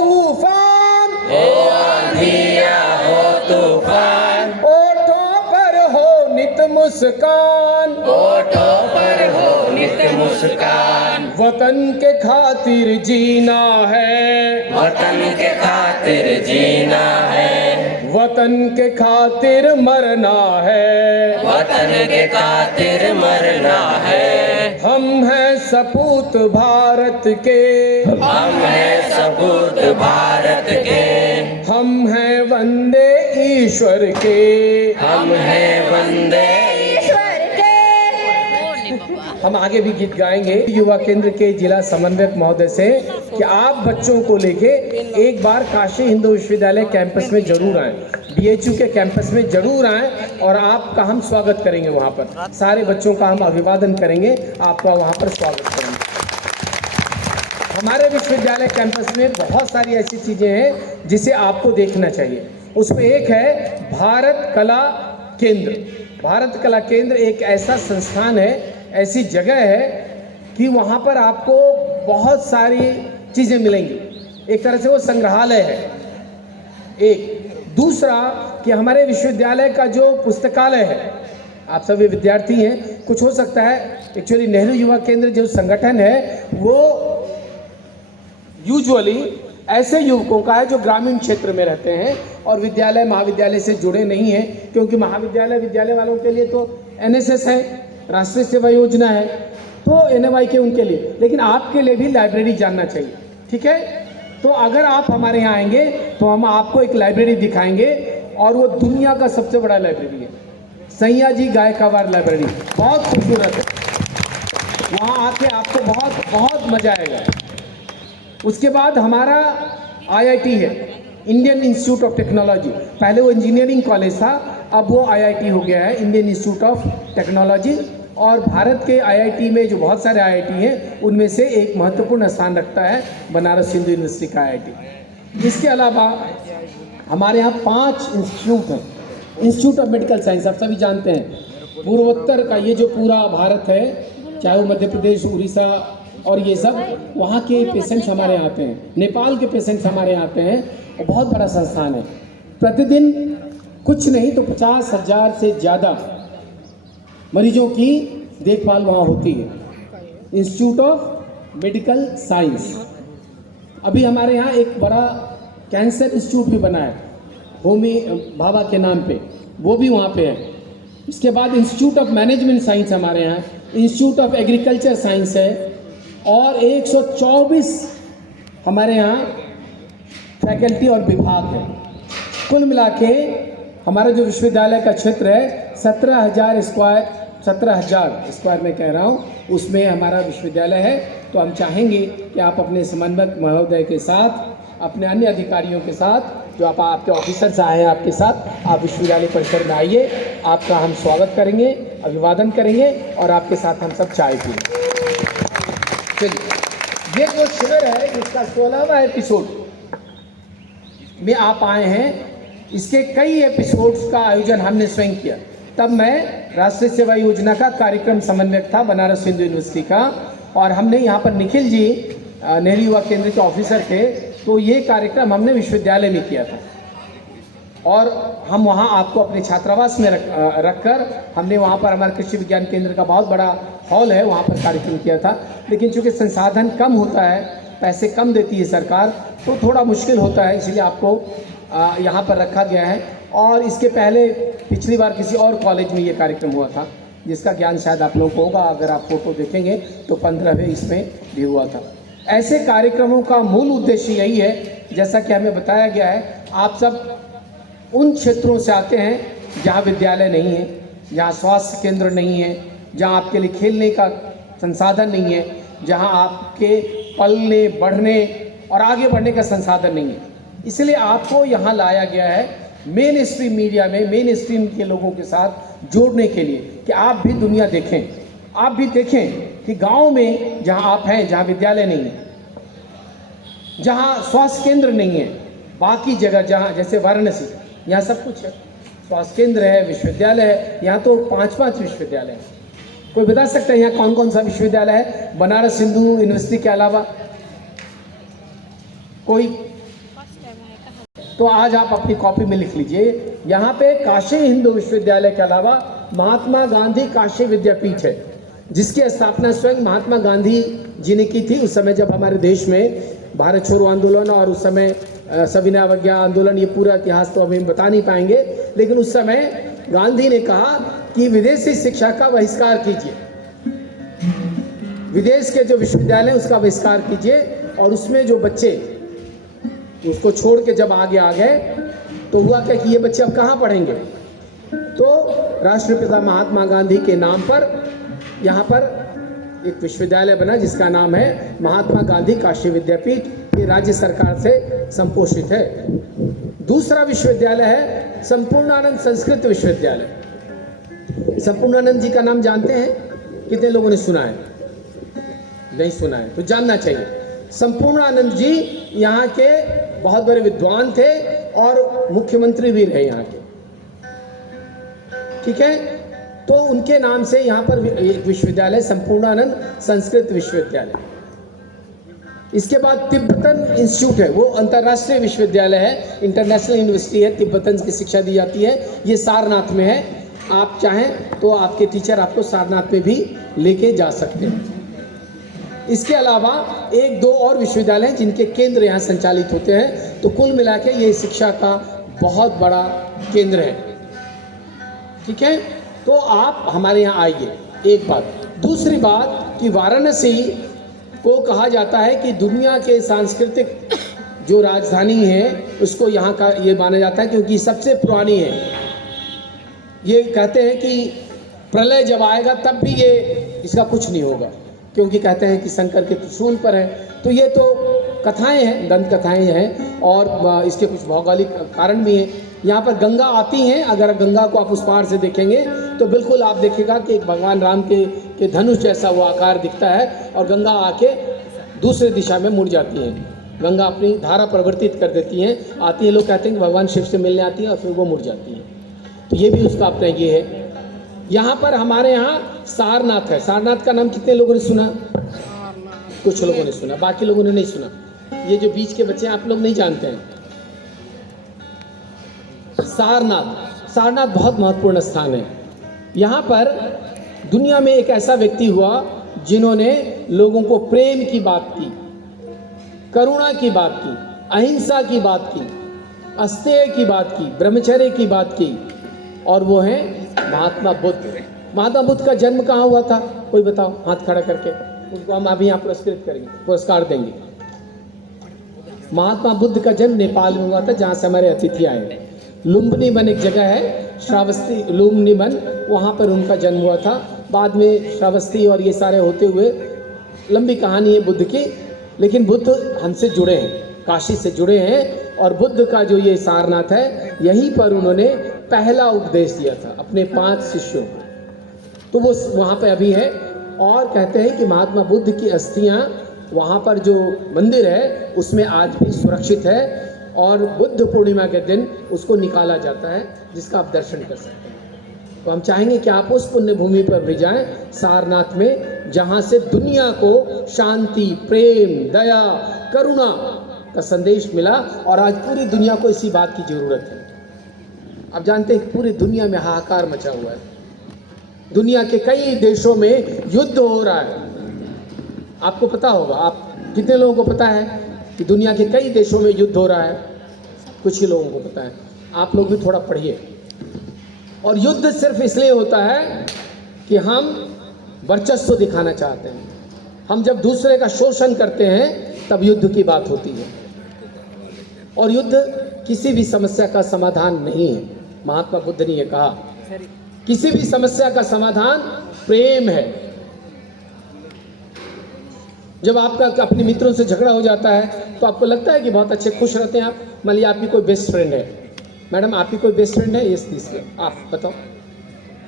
तूफान, हो आंधिया हो तूफान, ओठों पर हो नित मुस्कान, ओठों पर हो नित मुस्कान। वतन के खातिर जीना है, वतन के खातिर जीना है, वतन के खातिर मरना है, वतन के खातिर मरना है। हम हैं सपूत भारत के, हम हैं सपूत भारत के, हम हैं वंदे ईश्वर के, हम हैं वंदे ईश्वर के। हम आगे भी गीत गाएंगे युवा केंद्र के जिला समन्वयक महोदय से कि आप बच्चों को लेके एक बार काशी हिंदू विश्वविद्यालय कैंपस में जरूर आएं, बीएचयू के कैंपस में जरूर आएं और आपका हम स्वागत करेंगे। वहां पर सारे बच्चों का हम अभिवादन करेंगे, आपका वहां पर स्वागत करेंगे। हमारे विश्वविद्यालय कैंपस में बहुत सारी ऐसी चीजें हैं जिसे आपको देखना चाहिए। उसमें एक है भारत कला केंद्र। भारत कला केंद्र एक ऐसा संस्थान है, ऐसी जगह है कि वहाँ पर आपको बहुत सारी चीज़ें मिलेंगी। एक तरह से वो संग्रहालय है। एक दूसरा कि हमारे विश्वविद्यालय का जो पुस्तकालय है, आप सभी विद्यार्थी हैं, कुछ हो सकता है एक्चुअली नेहरू युवा केंद्र जो संगठन है वो यूजुअली ऐसे युवकों का है जो ग्रामीण क्षेत्र में रहते हैं और विद्यालय महाविद्यालय से जुड़े नहीं हैं, क्योंकि महाविद्यालय विद्यालय वालों के लिए तो एनएसएस है, राष्ट्रीय सेवा योजना है, तो एनएवाई के उनके लिए, लेकिन आपके लिए भी लाइब्रेरी जानना चाहिए। ठीक है, तो अगर आप हमारे यहाँ आएंगे तो हम आपको एक लाइब्रेरी दिखाएंगे और वो दुनिया का सबसे बड़ा लाइब्रेरी है, सैयाजी गायकवाड़ लाइब्रेरी, बहुत खूबसूरत है। वहाँ आके आपको बहुत बहुत मजा आएगा। उसके बाद हमारा आईआईटी है, इंडियन इंस्टीट्यूट ऑफ टेक्नोलॉजी। पहले वो इंजीनियरिंग कॉलेज था, अब वो आईआईटी हो गया है, इंडियन इंस्टीट्यूट ऑफ टेक्नोलॉजी। और भारत के आईआईटी में जो बहुत सारे आईआईटी हैं उनमें से एक महत्वपूर्ण स्थान रखता है बनारस हिंदू यूनिवर्सिटी का आईआईटी। इसके अलावा हमारे यहाँ 5 इंस्टीट्यूट हैं। इंस्टीट्यूट ऑफ मेडिकल साइंस आप सभी जानते हैं, पूर्वोत्तर का ये जो पूरा भारत है, चाहे वो मध्य प्रदेश, उड़ीसा और ये सब, वहाँ के पेशेंट्स हमारे यहाँ आते हैं, नेपाल के पेशेंट्स हमारे यहाँ आते हैं और बहुत बड़ा संस्थान है। प्रतिदिन कुछ नहीं तो 50,000 से ज़्यादा मरीजों की देखभाल वहाँ होती है। Institute of medical science. अभी हमारे यहाँ एक बड़ा कैंसर इंस्टीट्यूट भी बना है होमी भाभा के नाम पे, वो भी वहाँ पे है। इसके बाद इंस्टीट्यूट ऑफ मैनेजमेंट साइंस हमारे यहाँ, इंस्टीट्यूट ऑफ एग्रीकल्चर साइंस है और 124 हमारे यहाँ फैकल्टी और विभाग है। कुल मिला के हमारा जो विश्वविद्यालय का क्षेत्र है 17,000 स्क्वायर में कह रहा हूँ, उसमें हमारा विश्वविद्यालय है। तो हम चाहेंगे कि आप अपने समन्वयक महोदय के साथ, अपने अन्य अधिकारियों के साथ, जो आपके ऑफिसर्स आए हैं आपके साथ, आप विश्वविद्यालय परिसर में आइए, आपका हम स्वागत करेंगे, अभिवादन करेंगे और आपके साथ हम सब चाय पिएंगे। चलिए, ये जो शिविर है इसका 16वां एपिसोड में आप आए हैं। इसके कई एपिसोड्स का आयोजन हमने स्वयं किया। तब मैं राष्ट्रीय सेवा योजना का कार्यक्रम समन्वयक था बनारस हिंदू यूनिवर्सिटी का, और हमने यहाँ पर निखिल जी नेहरू युवा केंद्र के ऑफिसर थे, तो ये कार्यक्रम हमने विश्वविद्यालय में किया था और हम वहाँ आपको अपने छात्रावास में रखकर हमने वहाँ पर हमारे कृषि विज्ञान केंद्र का बहुत बड़ा हॉल है, वहाँ पर कार्यक्रम किया था। लेकिन चूँकि संसाधन कम होता है, पैसे कम देती है सरकार, तो थोड़ा मुश्किल होता है, इसलिए आपको यहाँ पर रखा गया है। और इसके पहले पिछली बार किसी और कॉलेज में ये कार्यक्रम हुआ था, जिसका ज्ञान शायद आप लोगों को होगा, अगर आप फोटो देखेंगे तो 15वें इसमें भी हुआ था। ऐसे कार्यक्रमों का मूल उद्देश्य यही है, जैसा कि हमें बताया गया है, आप सब उन क्षेत्रों से आते हैं जहाँ विद्यालय नहीं है, जहाँ स्वास्थ्य केंद्र नहीं है, जहाँ आपके लिए खेलने का संसाधन नहीं है, जहाँ आपके पलने बढ़ने और आगे बढ़ने का संसाधन नहीं है। इसलिए आपको यहाँ लाया गया है मेन स्ट्रीम मीडिया में, मेन स्ट्रीम के लोगों के साथ जोड़ने के लिए, कि आप भी दुनिया देखें, आप भी देखें कि गांव में जहाँ आप हैं, जहाँ विद्यालय नहीं है, जहाँ स्वास्थ्य केंद्र नहीं है, बाकी जगह जहाँ जैसे वाराणसी, यहाँ सब कुछ है, स्वास्थ्य केंद्र है, विश्वविद्यालय है, यहाँ तो 5-5 विश्वविद्यालय हैं। कोई बता सकता है यहाँ कौन कौन सा विश्वविद्यालय है बनारस हिंदू यूनिवर्सिटी के अलावा? कोई तो आज आप अपनी कॉपी में लिख लीजिए, यहाँ पे काशी हिंदू विश्वविद्यालय के अलावा महात्मा गांधी काशी विद्यापीठ है, जिसकी स्थापना स्वयं महात्मा गांधी जी ने की थी। उस समय जब हमारे देश में भारत छोड़ो आंदोलन और उस समय सविनय अवज्ञा आंदोलन, ये पूरा इतिहास तो अभी हम बता नहीं पाएंगे, लेकिन उस समय गांधी ने कहा कि विदेशी शिक्षा का बहिष्कार कीजिए, विदेश के जो विश्वविद्यालय उसका बहिष्कार कीजिए, और उसमें जो बच्चे उसको छोड़ के जब आगे आ गए तो हुआ क्या कि ये बच्चे अब कहाँ पढ़ेंगे। तो राष्ट्रपिता महात्मा गांधी के नाम पर यहाँ पर एक विश्वविद्यालय बना जिसका नाम है महात्मा गांधी काशी विद्यापीठ, ये राज्य सरकार से संपोषित है। दूसरा विश्वविद्यालय है संपूर्णानंद संस्कृत विश्वविद्यालय। संपूर्णानंद जी का नाम जानते हैं? कितने लोगों ने सुना है? नहीं सुना है तो जानना चाहिए। संपूर्णानंद जी यहाँ के बहुत बड़े विद्वान थे और मुख्यमंत्री भी रहे यहाँ के, ठीक है। तो उनके नाम से यहाँ पर एक विश्वविद्यालय संपूर्णानंद संस्कृत विश्वविद्यालय। इसके बाद तिब्बतन इंस्टीट्यूट है, वो अंतर्राष्ट्रीय विश्वविद्यालय है, इंटरनेशनल यूनिवर्सिटी है, तिब्बतन की शिक्षा दी जाती है। ये सारनाथ में है, आप चाहें तो आपके टीचर आपको सारनाथ में भी लेके जा सकते हैं। इसके अलावा एक दो और विश्वविद्यालय हैं जिनके केंद्र यहाँ संचालित होते हैं। तो कुल मिला के ये शिक्षा का बहुत बड़ा केंद्र है, ठीक है। तो आप हमारे यहाँ आइए, एक बात। दूसरी बात कि वाराणसी को कहा जाता है कि दुनिया के सांस्कृतिक जो राजधानी है उसको यहाँ का ये माना जाता है क्योंकि सबसे पुरानी है। ये कहते हैं कि प्रलय जब आएगा तब भी ये इसका कुछ नहीं होगा, क्योंकि कहते हैं कि शंकर के त्रिशूल पर है। तो ये तो कथाएं हैं, दंत कथाएं हैं, और इसके कुछ भौगोलिक कारण भी हैं। यहाँ पर गंगा आती हैं, अगर गंगा को आप उस पार से देखेंगे तो बिल्कुल आप देखिएगा कि एक भगवान राम के धनुष जैसा वो आकार दिखता है, और गंगा आके दूसरे दिशा में मुड़ जाती हैं। गंगा अपनी धारा परिवर्तित कर देती हैं, आती है, लोग कहते हैं कि भगवान शिव से मिलने आती हैं और फिर वो मुड़ जाती हैं। तो ये भी उसका अपना ये है। यहाँ पर हमारे यहाँ सारनाथ है। सारनाथ का नाम कितने लोगों ने सुना? कुछ लोगों ने सुना, बाकी लोगों ने नहीं सुना। ये जो बीच के बच्चे हैं आप लोग नहीं जानते हैं। सारनाथ बहुत महत्वपूर्ण स्थान है। यहाँ पर दुनिया में एक ऐसा व्यक्ति हुआ जिन्होंने लोगों को प्रेम की बात की, करुणा की बात की, अहिंसा की बात की, अस्तेय की बात की, ब्रह्मचर्य की बात की, और वो है महात्मा बुद्ध। महात्मा बुद्ध का जन्म कहाँ हुआ था? कोई बताओ हाथ खड़ा करके, उनको हम अभी यहाँ पुरस्कृत करेंगे, पुरस्कार देंगे। महात्मा बुद्ध का जन्म नेपाल में हुआ था, जहाँ से हमारे अतिथि आए। लुम्बिनी एक जगह है, श्रावस्ती लुम्बिनी, वहाँ पर उनका जन्म हुआ था। बाद में श्रावस्ती और ये सारे होते हुए लंबी कहानी है बुद्ध की, लेकिन बुद्ध हमसे जुड़े हैं, काशी से जुड़े हैं। और बुद्ध का जो ये सारनाथ है, यहीं पर उन्होंने पहला उपदेश दिया था अपने 5 शिष्यों को। तो वो वहाँ पे अभी है, और कहते हैं कि महात्मा बुद्ध की अस्थियाँ वहाँ पर जो मंदिर है उसमें आज भी सुरक्षित है, और बुद्ध पूर्णिमा के दिन उसको निकाला जाता है, जिसका आप दर्शन कर सकते हैं। तो हम चाहेंगे कि आप उस पुण्य भूमि पर भी जाएं, सारनाथ में, जहाँ से दुनिया को शांति, प्रेम, दया, करुणा का संदेश मिला, और आज पूरी दुनिया को इसी बात की ज़रूरत है। आप जानते हैं पूरी दुनिया में हाहाकार मचा हुआ है, दुनिया के कई देशों में युद्ध हो रहा है। आपको पता होगा, आप कितने लोगों को पता है कि दुनिया के कई देशों में युद्ध हो रहा है? कुछ ही लोगों को पता है। आप लोग भी थोड़ा पढ़िए। और युद्ध सिर्फ इसलिए होता है कि हम वर्चस्व दिखाना चाहते हैं। हम जब दूसरे का शोषण करते हैं तब युद्ध की बात होती है, और युद्ध किसी भी समस्या का समाधान नहीं है। महात्मा बुद्ध ने यह कहा, किसी भी समस्या का समाधान प्रेम है। जब आपका अपने मित्रों से झगड़ा हो जाता है तो आपको लगता है कि बहुत अच्छे खुश रहते हैं आप। मान लीजिए आपकी कोई बेस्ट फ्रेंड है, मैडम आपकी कोई बेस्ट फ्रेंड है? यस प्लीज, आप बताओ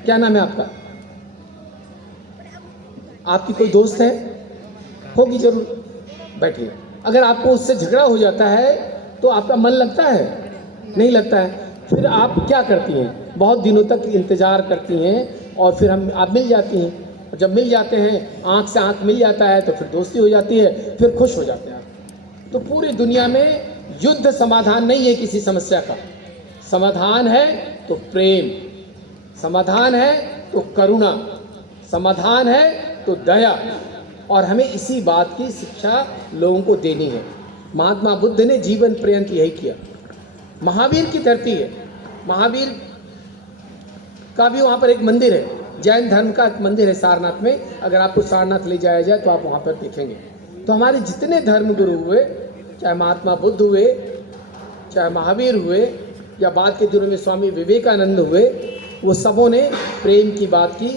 क्या नाम है आपका? आपकी कोई दोस्त है? होगी जरूर, बैठिए। अगर आपको उससे झगड़ा हो जाता है तो आपका मन लगता है? नहीं लगता है। फिर आप क्या करती हैं? बहुत दिनों तक इंतज़ार करती हैं, और फिर आप मिल जाती हैं। और जब मिल जाते हैं, आँख से आँख मिल जाता है, तो फिर दोस्ती हो जाती है, फिर खुश हो जाते हैं आप। तो पूरी दुनिया में युद्ध समाधान नहीं है किसी समस्या का। समाधान है तो प्रेम, समाधान है तो करुणा, समाधान है तो दया, और हमें इसी बात की शिक्षा लोगों को देनी है। महात्मा बुद्ध ने जीवन पर्यंत यही किया। महावीर की धरती है, महावीर का भी वहाँ पर एक मंदिर है, जैन धर्म का एक मंदिर है सारनाथ में। अगर आपको सारनाथ ले जाया जाए तो आप वहाँ पर देखेंगे। तो हमारे जितने धर्म गुरु हुए, चाहे महात्मा बुद्ध हुए, चाहे महावीर हुए, या बाद के दिनों में स्वामी विवेकानंद हुए, वो सबों ने प्रेम की बात की,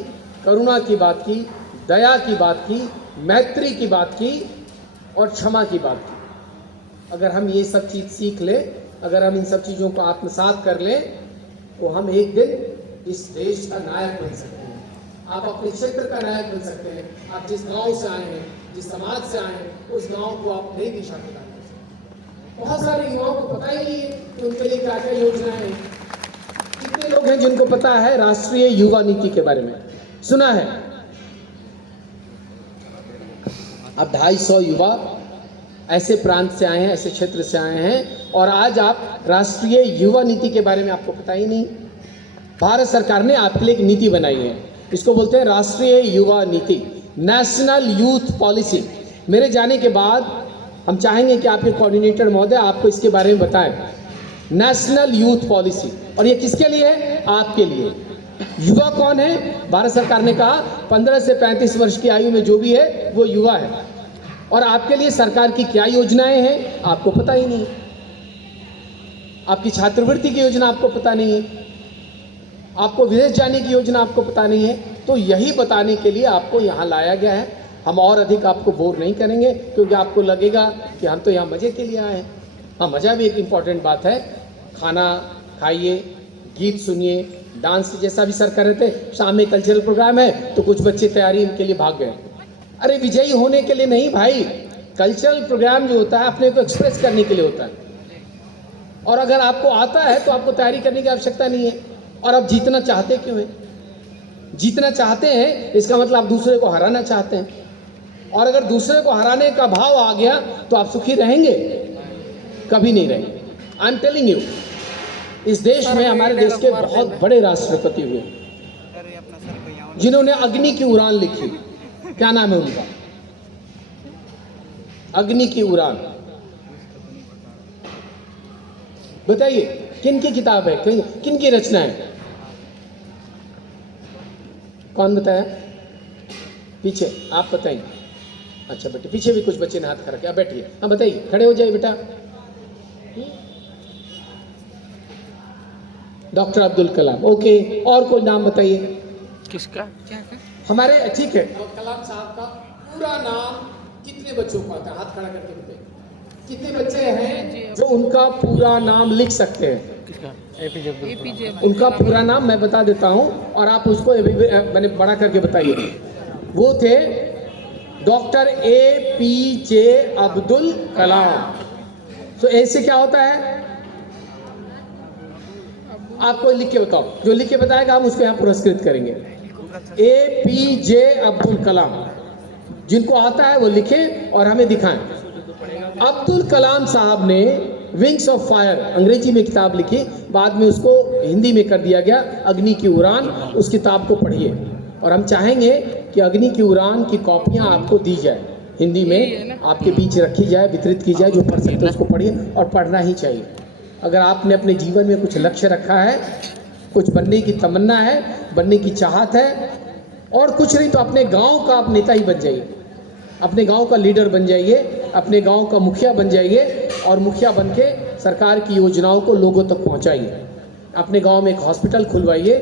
करुणा की बात की, दया की बात की, मैत्री की बात की और क्षमा की बात की। अगर हम ये सब चीज़ सीख लें, अगर हम इन सब चीज़ों को आत्मसात कर लें, तो हम एक दिन इस देश का नायक बन सकते हैं। आप अपने क्षेत्र का नायक बन सकते हैं। आप जिस गांव से आए हैं, जिस समाज से आए हैं, उस गांव को आप नई दिशा प्रदान कर सकते हैं। बहुत सारे युवाओं को पता ही नहीं है कि उनके लिए क्या क्या योजनाएं हैं। कितने लोग हैं जिनको पता है राष्ट्रीय युवा नीति के बारे में? सुना है? अब 250 युवा ऐसे प्रांत से आए हैं, ऐसे क्षेत्र से आए हैं, और आज आप राष्ट्रीय युवा नीति के बारे में आपको पता ही नहीं। भारत सरकार ने आपके लिए एक नीति बनाई है, इसको बोलते हैं राष्ट्रीय युवा नीति, नेशनल यूथ पॉलिसी। मेरे जाने के बाद हम चाहेंगे कि आपके कोऑर्डिनेटर महोदय आपको इसके बारे में बताएं। नेशनल यूथ पॉलिसी, और ये किसके लिए है? आपके लिए। युवा कौन है? भारत सरकार ने कहा 15 से 35 वर्ष की आयु में जो भी है वो युवा है। और आपके लिए सरकार की क्या योजनाएं हैं आपको पता ही नहीं। आपकी छात्रवृत्ति की योजना आपको पता नहीं है, आपको विदेश जाने की योजना आपको पता नहीं है। तो यही बताने के लिए आपको यहाँ लाया गया है। हम और अधिक आपको बोर नहीं करेंगे, क्योंकि आपको लगेगा कि हम तो यहाँ मज़े के लिए आए हैं। हाँ, मज़ा भी एक इम्पॉर्टेंट बात है। खाना खाइए, गीत सुनिए, डांस जैसा भी सर कर रहे थे। शाम में कल्चरल प्रोग्राम है तो कुछ बच्चे तैयारी के लिए भाग गए। अरे विजयी होने के लिए नहीं भाई, कल्चरल प्रोग्राम जो होता है अपने को एक्सप्रेस करने के लिए होता है। और अगर आपको आता है तो आपको तैयारी करने की आवश्यकता नहीं है। और आप जीतना चाहते क्यों हैं? जीतना चाहते हैं इसका मतलब आप दूसरे को हराना चाहते हैं। और अगर दूसरे को हराने का भाव आ गया तो आप सुखी रहेंगे? कभी नहीं रहेंगे। आई एम टेलिंग यू, इस देश में हमारे देश के बहुत बड़े राष्ट्रपति हुए जिन्होंने अग्नि की उड़ान लिखी। क्या नाम है उनका? अग्नि की उड़ान। बताइए किन की किताब है, किन की रचना है? कौन बताया? पीछे आप बताइए। अच्छा बेटे, पीछे भी कुछ बच्चे ने हाथ खड़ा किया। बैठिए, हाँ बताइए, खड़े हो जाइए बेटा। डॉक्टर अब्दुल कलाम। ओके, और कोई नाम बताइए। किसका? हमारे ठीक है, कलाम साहब का पूरा नाम कितने बच्चों को आता है? हाथ खड़ा करके बताइए। कितने बच्चे हैं जो उनका पूरा नाम लिख सकते हैं? एपीजे। उनका पूरा नाम मैं बता देता हूं और आप उसको मैंने बड़ा करके बताइए। वो थे डॉक्टर APJ अब्दुल कलाम। तो ए से क्या होता है? आपको लिख के बताओ, जो लिख के बताएगा हम उसको यहाँ पुरस्कृत करेंगे। APJ अब्दुल कलाम। जिनको आता है वो लिखें और हमें दिखाएं। अब्दुल कलाम साहब ने विंग्स ऑफ फायर अंग्रेजी में किताब लिखी, बाद में उसको हिंदी में कर दिया गया अग्नि की उड़ान। उस किताब को पढ़िए और हम चाहेंगे कि अग्नि की उड़ान की कॉपियां आपको दी जाए, हिंदी में आपके बीच रखी जाए, वितरित की जाए। जो पढ़ सकते हैं उसको पढ़िए और पढ़ना ही चाहिए। अगर आपने अपने जीवन में कुछ लक्ष्य रखा है, कुछ बनने की तमन्ना है, बनने की चाहत है, और कुछ नहीं तो अपने गांव का आप नेता ही बन जाइए, अपने गांव का लीडर बन जाइए, अपने गांव का मुखिया बन जाइए और मुखिया बन के सरकार की योजनाओं को लोगों तक पहुंचाइए। अपने गांव में एक हॉस्पिटल खुलवाइए,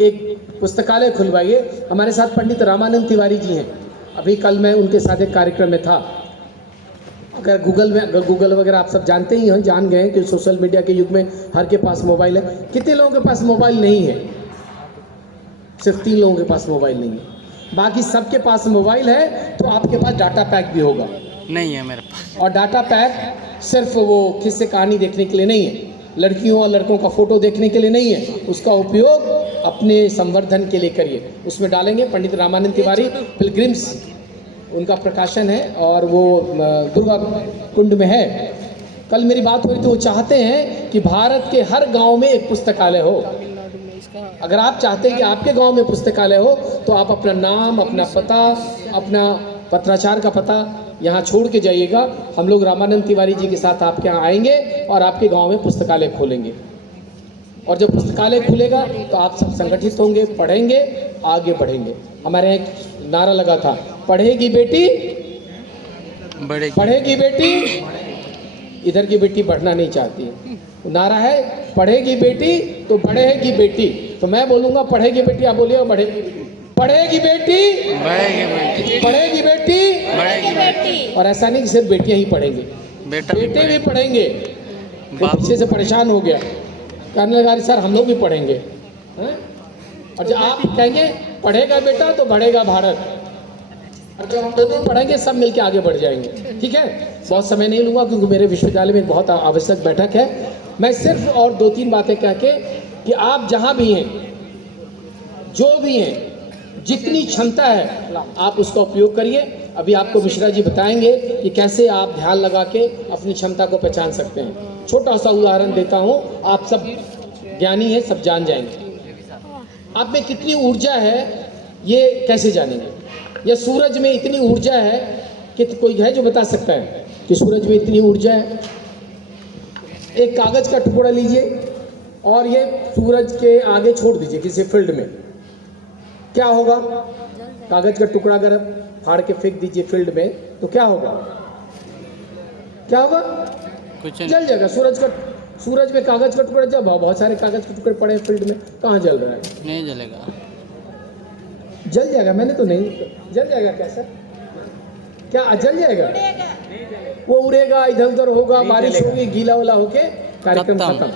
एक पुस्तकालय खुलवाइए। हमारे साथ पंडित रामानंद तिवारी जी हैं, अभी कल मैं उनके साथ एक कार्यक्रम में था। अगर गूगल वगैरह आप सब जानते ही हैं, जान गए कि सोशल मीडिया के युग में हर के पास मोबाइल है। कितने लोगों के पास मोबाइल नहीं है? सिर्फ 3 लोगों के पास मोबाइल नहीं है, बाकी सबके पास मोबाइल है। तो आपके पास डाटा पैक भी होगा। नहीं है मेरे पास। और डाटा पैक सिर्फ वो किस्से कहानी देखने के लिए नहीं है, लड़कियों और लड़कों का फोटो देखने के लिए नहीं है। उसका उपयोग अपने संवर्धन के लिए करिए। उसमें डालेंगे पंडित रामानंद तिवारी पिलग्रिम्स, उनका प्रकाशन है और वो दुर्गा कुंड में है। कल मेरी बात हो रही थी, वो चाहते हैं कि भारत के हर गांव में एक पुस्तकालय हो। अगर आप चाहते हैं कि आपके गांव में पुस्तकालय हो तो आप अपना नाम, अपना पता, अपना पत्राचार का पता यहाँ छोड़ के जाइएगा। हम लोग रामानंद तिवारी जी के साथ आपके यहाँ आएंगे और आपके गांव में पुस्तकालय खोलेंगे। और जब पुस्तकालय खुलेगा तो आप सब संगठित होंगे, पढ़ेंगे, आगे बढ़ेंगे। हमारे यहाँ एक नारा लगा था, पढ़ेगी बेटी पढ़ेगी बेटी। इधर की बेटी बढ़ना नहीं चाहती है, नारा है पढ़ेगी बेटी तो बढ़ेगी बेटी। तो मैं बोलूँगा पढ़ेगी बेटी, आप बोलिए बढ़ेगी बेटी, पढ़ेगी बेटी पढ़ेगी बेटी। और ऐसा नहीं कि सिर्फ बेटियाँ ही पढ़ेंगी, बेटे भी पढ़ेंगे। वो पीछे से परेशान हो गया, कहने लगा सर हम लोग भी पढ़ेंगे। और जब आप कहेंगे पढ़ेगा बेटा तो बढ़ेगा भारत, और जब हम दोनों पढ़ेंगे सब मिलके आगे बढ़ जाएंगे। ठीक है, बहुत समय नहीं लूँगा क्योंकि मेरे विश्वविद्यालय में एक बहुत आवश्यक बैठक है। मैं सिर्फ और 2-3 बातें कह के कि आप जहाँ भी हैं, जो भी हैं, जितनी क्षमता है आप उसका उपयोग करिए। अभी आपको मिश्रा जी बताएंगे कि कैसे आप ध्यान लगा के अपनी क्षमता को पहचान सकते हैं। छोटा सा उदाहरण देता हूँ, आप सब ज्ञानी हैं, सब जान जाएंगे। आप में कितनी ऊर्जा है ये कैसे जानेंगे? या सूरज में इतनी ऊर्जा है कि कोई है जो बता सकता है कि सूरज में इतनी ऊर्जा है? एक कागज़ का टुकड़ा लीजिए और ये सूरज के आगे छोड़ दीजिए किसी फील्ड में, क्या होगा? कागज़ का टुकड़ा अगर फाड़ के फेंक दीजिए फील्ड में तो क्या होगा? क्या होगा? कुछ जल जाएगा। सूरज में कागज़ का टुकड़ा, जब बहुत सारे कागज़ के टुकड़े पड़े फील्ड में, कहाँ जल रहा है? नहीं जलेगा। जल जाएगा, मैंने तो नहीं। जल जाएगा क्या सर? क्या जल जाएगा? वो उड़ेगा, इधर उधर होगा, बारिश होगी, गीला वाला होके कार्यक्रम खत्म।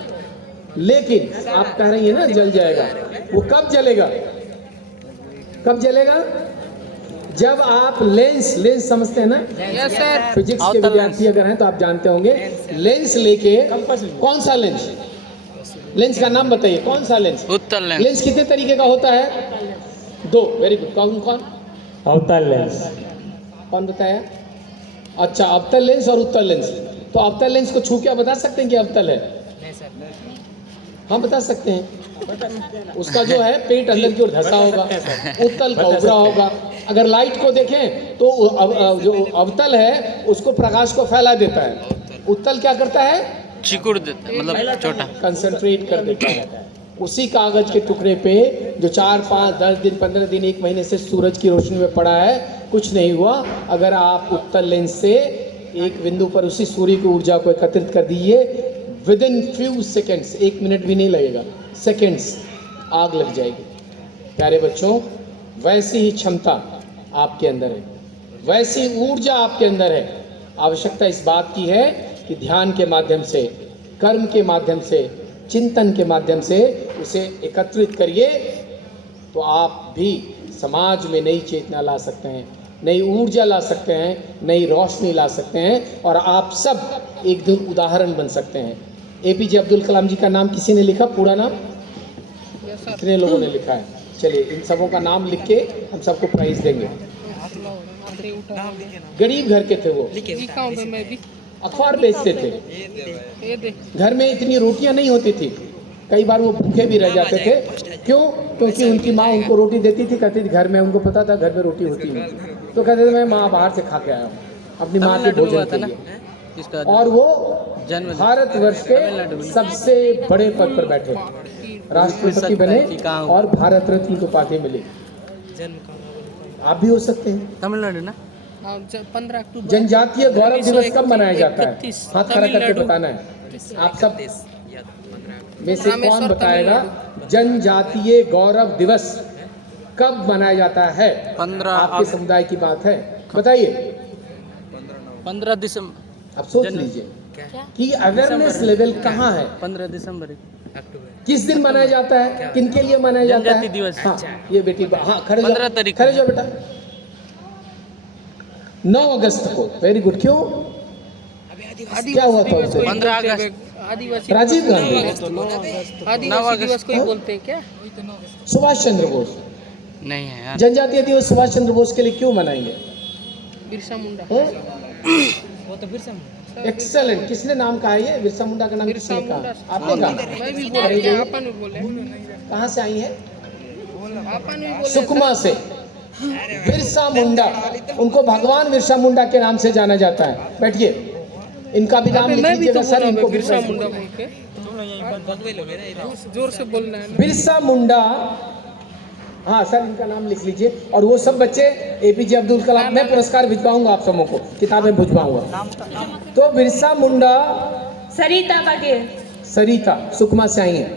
लेकिन आप कह रही हैं ना जल जाएगा, वो कब जलेगा? कब जलेगा? जब आप लेंस समझते हैं ना? Yes sir. फिजिक्स के विद्यार्थी अगर हैं तो आप जानते होंगे, लेंस लेके, कौन सा लेंस? लेंस का नाम बताइए, कौन सा लेंस? उत्तल लेंस। लेंस कितने तरीके का होता है? 2। Very good. कौन? अवतल लेंस। कौन बताया? अच्छा, अवतल लेंस और उत्तल लेंस। तो अवतल लेंस को छू के आप बता सकते हैं कि अवतल है? हाँ बता सकते हैं। उसका जो है पेट अंदर की ओर धंसा होगा, उत्तल का उभरा होगा। अगर लाइट को देखें तो जो अवतल है उसको प्रकाश को फैला देता है, उत्तल क्या करता है? चिकुड़ देता है, मतलब छोटा कंसंट्रेट कर देता है। उसी कागज के टुकड़े पे जो 4, 5, 10 दिन, 15 दिन, 1 महीने से सूरज की रोशनी में पड़ा है, कुछ नहीं हुआ। अगर आप उत्तल लेंस से एक बिंदु पर उसी सूर्य की ऊर्जा को एकत्रित कर दीजिए, with in few seconds, 1 minute भी नहीं लगेगा, सेकेंड्स, आग लग जाएगी। प्यारे बच्चों, वैसी ही क्षमता आपके अंदर है, वैसी ऊर्जा आपके अंदर है। आवश्यकता इस बात की है कि ध्यान के माध्यम से, कर्म के माध्यम से, चिंतन के माध्यम से उसे एकत्रित करिए, तो आप भी समाज में नई चेतना ला सकते हैं, नई ऊर्जा ला सकते हैं, नई रोशनी ला सकते हैं, और आप सब एक दिन उदाहरण बन सकते हैं। APJ अब्दुल कलाम जी का नाम किसी ने लिखा? पूरा नाम कितने लोगों ने लिखा है? चलिए इन सबों का नाम लिख के हम सबको प्राइज देंगे। गरीब घर के थे वो, अखबार बेचते थे, घर में इतनी रोटियां नहीं होती थी, कई बार वो भूखे भी रह जाते थे। क्यों? क्योंकि उनकी माँ उनको रोटी देती थी, कहती थी घर में, उनको पता था घर में रोटी होती नहीं, तो कहते थे मैं माँ बाहर से खा के आया हूँ अपनी माँ के भोजन के लिए। और वो भारतवर्ष के सबसे बड़े पद पर बैठे, राष्ट्रपति बने और भारत रत्न की उपाधि मिली। आप भी हो सकते हैं। तमिलनाडु ना? 15 अक्टूबर जनजातीय गौरव दिवस कब मनाया जाता है? हाथ खड़ा करके बताना है। आप सब में से कौन बताएगा जनजातीय गौरव दिवस कब मनाया जाता है? 15 आपके समुदाय की बात है, बताइए। 15 दिसंबर। अब सोच लीजिए कि अवेयरनेस लेवल कहाँ है। 15 दिसंबर किस दिन मनाया जाता है? किनके लिए मनाया जाता है? जनजाति दिवस। हाँ, ये बेटी, हाँ खड़े 15 तारीख खड़े जाओ बेटा। 9 अगस्त को। Very good. क्यों? क्या हुआ था उससे? 15 अगस्त आदिवासी राजीव गांधी, आदिवासी दिवस को ही बोलते हैं क्या? सुभाष चंद्र बोस। नहीं है यार। जनजातीय दिवस सुभाष चंद्र बोस के लिए क्यों मनाएंगे? बिरसा मुंडा। हैं? वो तो बिरसा मुंडा। एक्सेलेंट। किसने नाम कहा है ये बिरसा मुंडा का नाम? बिरसा किसने मुंडा। कहा? आपने कहा? मैं भी बोल रही हूँ, आपन भी बोले, कहाँ से आई है? आपन भी बोले। सुकमा से। बिरसा मुंडा, उनको भगवान बिरसा मुंडा के नाम से जाना जाता है। बैठिए, इनका भी नाम लिख मैं भी तो लीजिएगा सर। बोला इनको बिरसा भी मुंडा बोल के। जोर से बोलना है ना। बिरसा मुंडा, हाँ सर इनका नाम लिख लीजिए। और वो सब बच्चे एपीजे अब्दुल कलाम, मैं पुरस्कार भिजवाऊंगा आप सबों को, किताबें भिजवाऊंगा। तो बिरसा मुंडा, सरिता बघेल। सरिता सुकमा से आई है।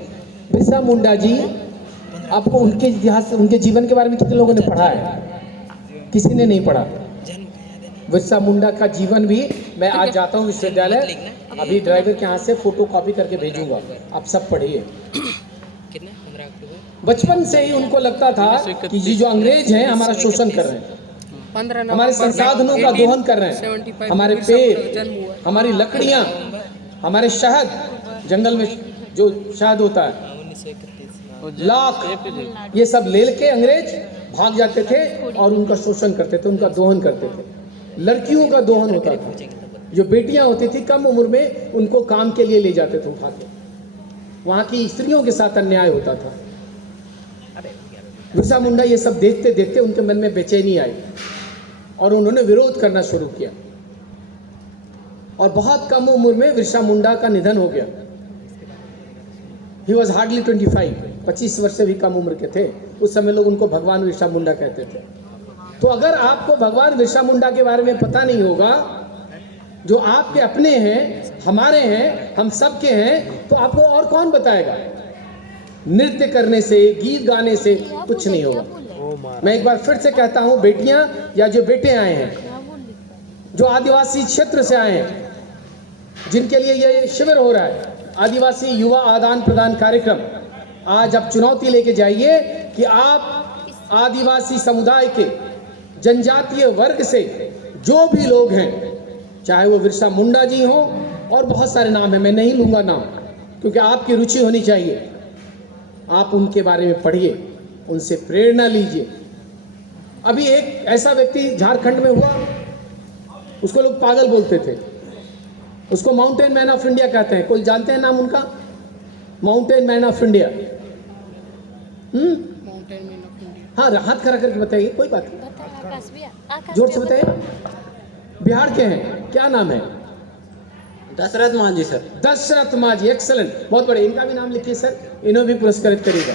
बिरसा मुंडा जी, आपको उनके इतिहास, उनके जीवन के बारे में कितने लोगों ने पढ़ा है? किसी ने नहीं पढ़ा। बिरसा मुंडा का जीवन भी मैं आज जाता हूँ विश्वविद्यालय, अभी ड्राइवर के यहाँ से फोटो कॉपी करके भेजूंगा, आप सब पढ़िए। कितने 15 अक्टूबर बचपन से ही उनको लगता था कि ये जो अंग्रेज हैं हमारा शोषण कर रहे हैं, 15 हमारे संसाधनों का दोहन कर रहे हैं, 1875 हमारे बिरसा पेड़, मुंडा का जन्म हुआ। हमारी लकड़ियाँ, हमारे शहद, जंगल में जो शहद होता है, लाख, ये सब ले के अंग्रेज भाग जाते थे और उनका शोषण करते थे, उनका दोहन करते थे। लड़कियों का दोहन होता था, जो बेटियां होती थी कम उम्र में उनको काम के लिए ले जाते थे उठा के, वहाँ की स्त्रियों के साथ अन्याय होता था। बिरसा मुंडा ये सब देखते देखते उनके मन में बेचैनी आई और उन्होंने विरोध करना शुरू किया, और बहुत कम उम्र में बिरसा मुंडा का निधन हो गया। ही वॉज हार्डली 25 वर्ष से भी कम उम्र के थे। उस समय लोग उनको भगवान बिरसा मुंडा कहते थे। तो अगर आपको भगवान बिरसा मुंडा के बारे में पता नहीं होगा, जो आपके अपने हैं, हमारे हैं, हम सब के हैं, तो आपको और कौन बताएगा? नृत्य करने से, गीत गाने से कुछ नहीं होगा। मैं एक बार फिर से कहता हूँ, बेटियां या जो बेटे आए हैं, जो आदिवासी क्षेत्र से आए हैं, जिनके लिए ये शिविर हो रहा है, आदिवासी युवा आदान प्रदान कार्यक्रम, आज आप चुनौती लेके जाइए कि आप आदिवासी समुदाय के जनजातीय वर्ग से जो भी लोग हैं, चाहे वो बिरसा मुंडा जी हों, और बहुत सारे नाम हैं, मैं नहीं लूँगा नाम, क्योंकि आपकी रुचि होनी चाहिए। आप उनके बारे में पढ़िए, उनसे प्रेरणा लीजिए। अभी एक ऐसा व्यक्ति झारखंड में हुआ, उसको लोग पागल बोलते थे, उसको माउंटेन मैन ऑफ इंडिया कहते हैं। कोई जानते हैं नाम उनका? Mountain man of India. Mountain man of India. हाँ, हाथ खड़ा करके बताइए, कोई बात नहीं, जोर से बताइए। बिहार के हैं, क्या नाम है? दशरथ मांझी सर। दशरथ मांझी, एक्सेलेंट, बहुत बड़े। इनका भी नाम लिखिए सर, इन्हें भी पुरस्कृत करेगा।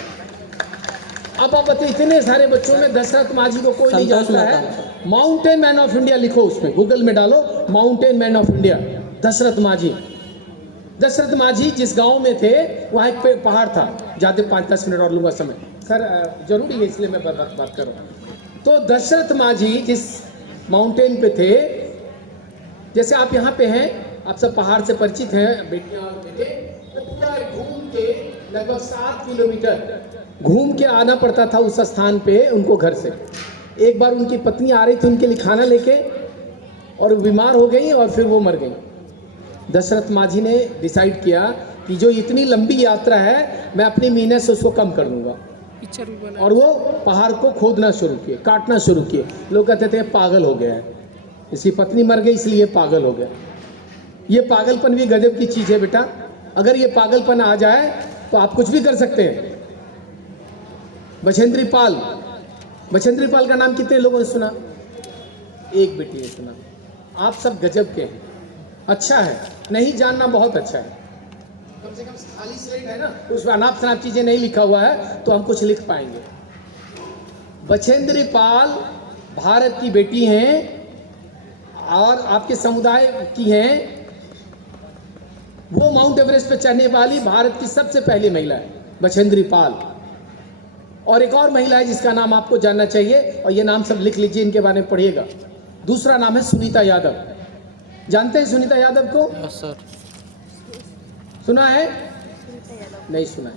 अब आप बताइए, इतने सारे बच्चों में दशरथ मांझी को कोई नहीं जानता है। माउंटेन मैन ऑफ इंडिया लिखो, उसमें गूगल में डालो mountain man of India Dashrath Manjhi. Dashrath Manjhi जिस गांव में थे, वहाँ एक पहाड़ था। जाते 5-10 मिनट और लूँगा समय सर, जरूरी है इसलिए मैं बात कर रहा हूँ। तो दशरथ मांझी जिस माउंटेन पे थे, जैसे आप यहाँ पे हैं, आप सब पहाड़ से परिचित हैं बेटियां और बेटे, तो पूरा घूम के लगभग 7 किलोमीटर घूम के आना पड़ता था उस स्थान पे उनको घर से। एक बार उनकी पत्नी आ रही थी उनके लिए खाना लेके, और बीमार हो गई और फिर वो मर गई। दशरथ मांझी ने डिसाइड किया कि जो इतनी लंबी यात्रा है, मैं अपनी मेहनत से उसको कम कर दूंगा, पिक्चर भी बना। और वो पहाड़ को खोदना शुरू किए, काटना शुरू किए। लोग कहते थे पागल हो गया है, इसकी पत्नी मर गई इसलिए पागल हो गया। ये पागलपन भी गजब की चीज़ है बेटा। अगर ये पागलपन आ जाए तो आप कुछ भी कर सकते हैं। बछेंद्री पाल, बछेंद्री पाल का नाम कितने लोगों ने सुना? एक बेटी ने सुना। आप सब गजब के हैं, अच्छा है, नहीं जानना बहुत अच्छा है। कम से कम खाली स्लेट है ना, उसमें अनाप शनाप चीज़ें नहीं लिखा हुआ है, तो हम कुछ लिख पाएंगे। बछेंद्री पाल भारत की बेटी हैं और आपके समुदाय की हैं। वो माउंट एवरेस्ट पर चढ़ने वाली भारत की सबसे पहली महिला है, बछेंद्री पाल। और एक और महिला है जिसका नाम आपको जानना चाहिए, और ये नाम सब लिख लीजिए, इनके बारे में पढ़िएगा। दूसरा नाम है सुनीता यादव। जानते हैं सुनीता यादव को? Yes sir. सुना है? नहीं सुना है।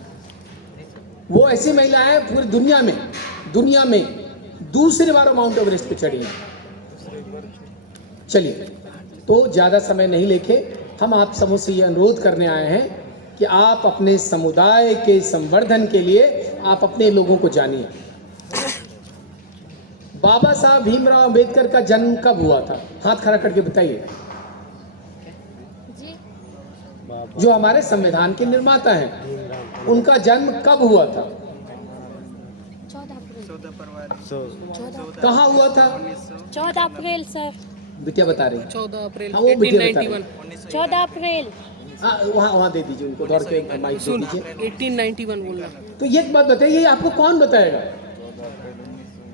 वो ऐसी महिला है पूरी दुनिया में दूसरी बार माउंट एवरेस्ट पे चढ़ी है। चलिए, तो ज़्यादा समय नहीं लेके हम आप सबों से ये अनुरोध करने आए हैं कि आप अपने समुदाय के संवर्धन के लिए आप अपने लोगों को जानिए। बाबा साहब भीमराव अंबेडकर का जन्म कब हुआ था? हाथ खड़ा करके बताइए। जो हमारे संविधान के निर्माता हैं। उनका जन्म कब हुआ था? 14 कहाँ हुआ था? 14 अप्रैल सर। बिटिया बता रही है। 14 अप्रैल हाँ, वो बिटिया बता रही 1891। 14 अप्रैल। हाँ, वहाँ दे दीजिए उनको, दौड़ के माइक दे सुन, दीजिए। 1891 बोलना। तो ये एक बात बताइए, ये आपको कौन बताएगा?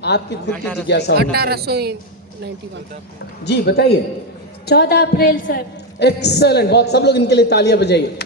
आपकी खुद की जिज्ञासा होनी चाहिए। 1891। जी बताइए। 14 अप्रैल सर। एक्सेलेंट, बहुत, सब लोग इनके लिए तालियां बजाइए।